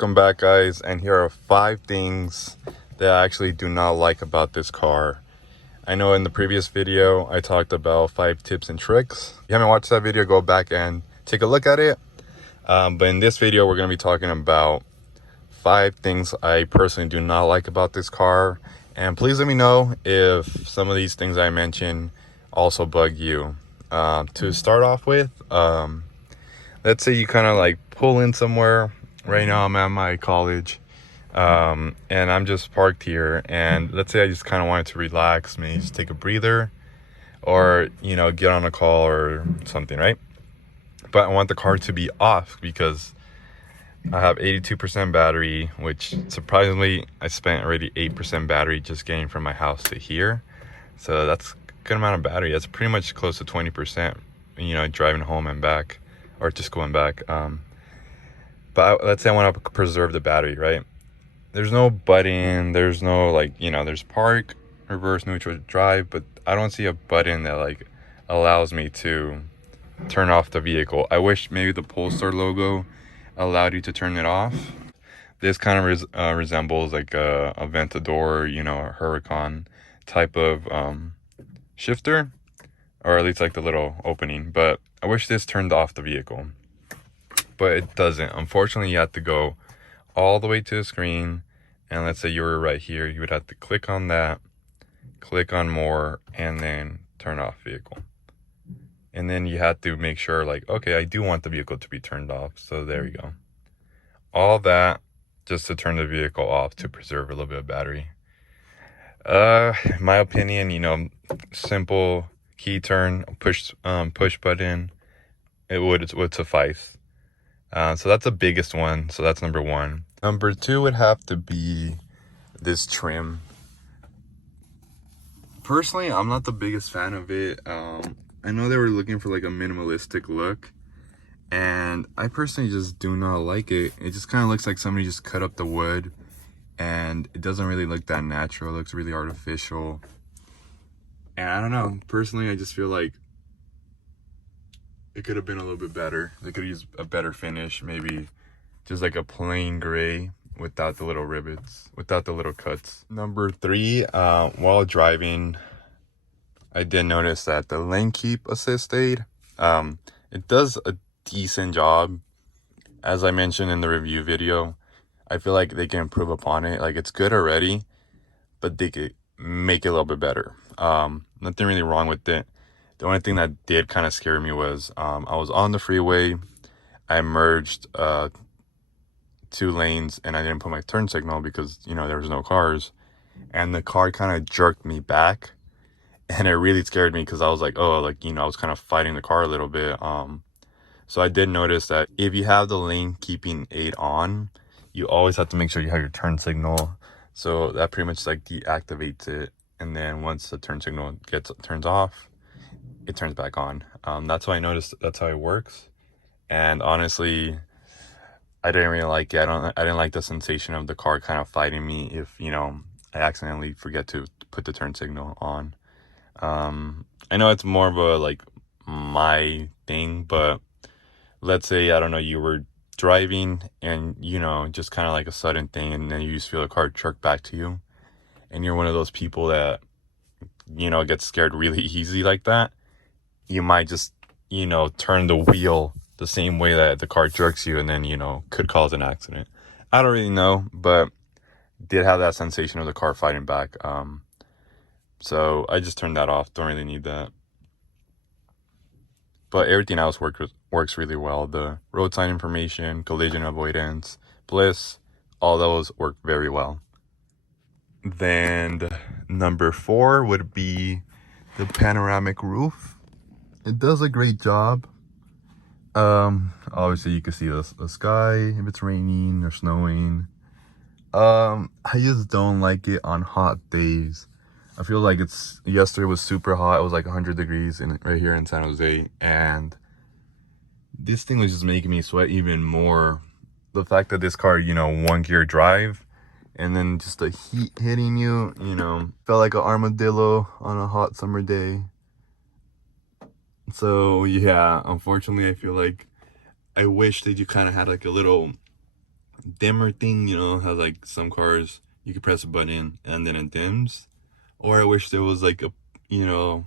Welcome back, guys, and here are 5 things that I actually do not like about this car. I know in the previous video I talked about 5 tips and tricks. If you haven't watched that video, go back and take a look at it. But in this video we're going to be talking about 5 things I personally do not like about this car, and please let me know if some of these things I mentioned also bug you. To start off with, let's say you kind of like pull in somewhere. Right now I'm at my college, and I'm just parked here, and let's say I just kind of wanted to relax, maybe just take a breather, or get on a call or something, right? But I want the car to be off because I have 82% battery, which surprisingly I spent already 8% battery just getting from my house to here. So that's a good amount of battery. That's pretty much close to 20%, driving home and back, or to school and back. But let's say I want to preserve the battery, right? There's no button, there's no there's park, reverse, neutral, drive, but I don't see a button that allows me to turn off the vehicle. I wish maybe the Polestar logo allowed you to turn it off. This kind of resembles like a Aventador, a Huracan type of shifter, or at least like the little opening. But I wish this turned off the vehicle, but it doesn't. Unfortunately, you have to go all the way to the screen, and let's say you were right here, you would have to click on that, click on more, and then turn off vehicle. And then you have to make sure okay, I do want the vehicle to be turned off, so there you go. All that just to turn the vehicle off to preserve a little bit of battery. In my opinion, simple key turn, push button, it would suffice. So that's the biggest one. So that's number 1. Number 2 would have to be this trim. Personally, I'm not the biggest fan of it. I know they were looking for a minimalistic look, and I personally just do not like it. It just kind of looks like somebody just cut up the wood, and it doesn't really look that natural. It looks really artificial. And I don't know, personally I just feel like it could have been a little bit better. They could use a better finish, maybe just a plain gray without the little rivets, without the little cuts. Number 3, while driving, I did notice that the lane keep assist aid, it does a decent job. As I mentioned in the review video, I feel like they can improve upon it. It's good already, but they could make it a little bit better. Nothing really wrong with it. The only thing that did kind of scare me was I was on the freeway, I merged 2 lanes, and I didn't put my turn signal because there was no cars, and the car kind of jerked me back, and it really scared me because I was like, oh, I was kind of fighting the car a little bit. So I did notice that if you have the lane keeping aid on, you always have to make sure you have your turn signal. So that pretty much deactivates it, and then once the turn signal turns off, it turns back on. That's what I noticed. That's how it works. And honestly, I didn't really like it. I didn't like the sensation of the car kind of fighting me if I accidentally forget to put the turn signal on. I know it's more of a my thing, but let's say, I don't know, you were driving and just kind of a sudden thing, and then you just feel the car jerk back to you, and you're one of those people that gets scared really easy like that. You might just turn the wheel the same way that the car jerks you, and then could cause an accident. I don't really know, but did have that sensation of the car fighting back. So I just turned that off. Don't really need that. But everything else works really well. The road sign information, collision avoidance, bliss, all those work very well. Then number 4 would be the panoramic roof. It does a great job. Obviously you can see the sky if it's raining or snowing. I just don't like it on hot days. I feel like yesterday was super hot. It was 100 degrees right here in San Jose, and this thing was just making me sweat even more. The fact that this car, 1-gear drive, and then just the heat hitting you, felt like an armadillo on a hot summer day. So yeah, unfortunately I feel like I wish that you kind of had a little dimmer thing, you know, how like some cars you could press a button and then it dims. Or I wish there was like a, you know,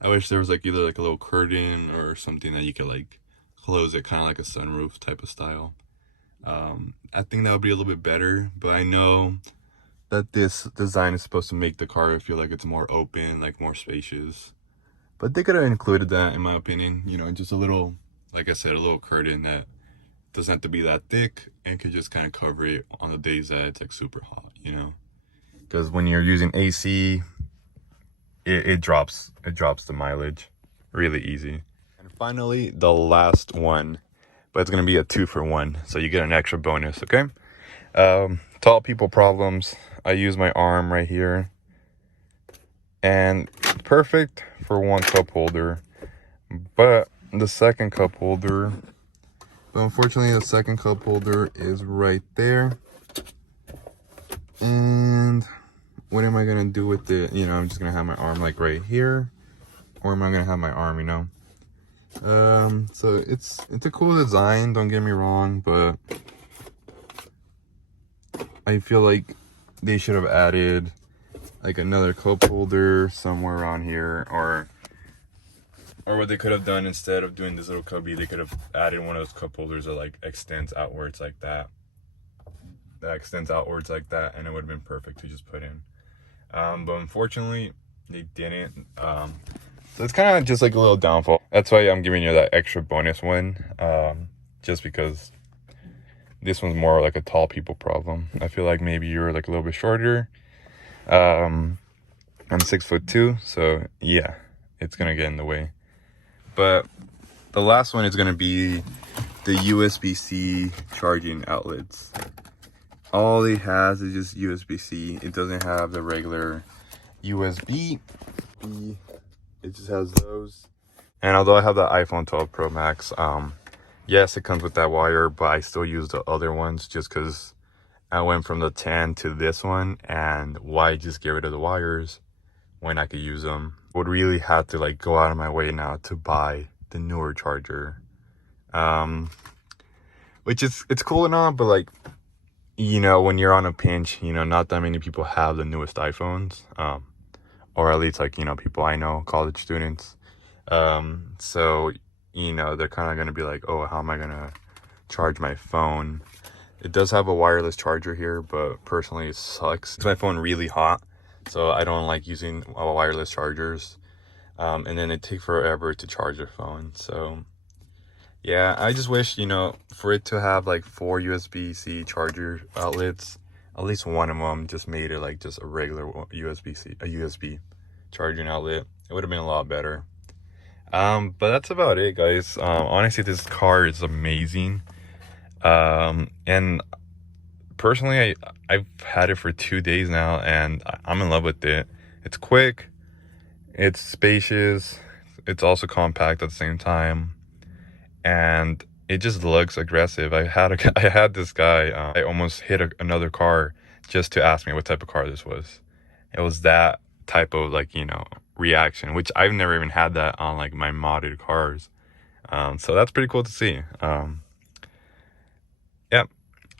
I wish there was like either like a little curtain or something that you could like close it, kind of like a sunroof type of style. I think that would be a little bit better, but I know that this design is supposed to make the car feel like it's more open, like more spacious. But they could have included that, in my opinion, you know, just a little, like I said, a little curtain that doesn't have to be that thick and could just kind of cover it on the days that it's like super hot, you know? Because when you're using AC, it drops the mileage really easy. And finally, the last one, but it's gonna be a 2-for-1, so you get an extra bonus. Okay, tall people problems. I use my arm right here, and perfect for one cup holder, but the second cup holder, unfortunately the second cup holder is right there. And what am I gonna do with it? You know, I'm just gonna have my arm like right here, or am I gonna have my arm, you know? So it's a cool design, don't get me wrong, but I feel like they should have added like another cup holder somewhere around here, or what they could have done, instead of doing this little cubby, they could have added one of those cup holders that like extends outwards like that. And it would have been perfect to just put in. But unfortunately they didn't. So it's kind of just like a little downfall. That's why I'm giving you that extra bonus one, just because this one's more like a tall people problem. I feel like maybe you're like a little bit shorter. I'm 6'2", so yeah, it's gonna get in the way. But the last one is gonna be the USB-C charging outlets. All it has is just USB-C. It doesn't have the regular USB. It just has those. And although I have the iPhone 12 Pro Max, yes, it comes with that wire, but I still use the other ones just because I went from the 10 to this one, and why just get rid of the wires when I could use them? Would really have to like go out of my way now to buy the newer charger. Which is, it's cool and all, but like, you know, when you're on a pinch, you know, not that many people have the newest iPhones, or at least like, you know, people I know, college students. So, you know, they're kind of going to be like, oh, how am I going to charge my phone? It does have a wireless charger here, but personally it sucks. It's my phone really hot, so I don't like using wireless chargers. And then it takes forever to charge your phone. So yeah, I just wish, you know, for it to have like 4 USB-C charger outlets, at least one of them just made it like just a regular USB charging outlet. It would have been a lot better. But that's about it, guys. Honestly, this car is amazing. And personally, I've had it for 2 days now, and I'm in love with it. It's quick, it's spacious, it's also compact at the same time, and it just looks aggressive. I had this guy, I almost hit another car just to ask me what type of car this was. It was that type of like, you know, reaction, which I've never even had that on like my modded cars. So that's pretty cool to see. Yep.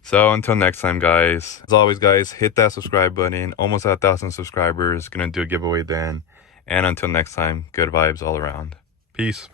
So until next time, guys, as always, guys, hit that subscribe button. Almost at 1,000 subscribers. Gonna do a giveaway then. And until next time, good vibes all around. Peace.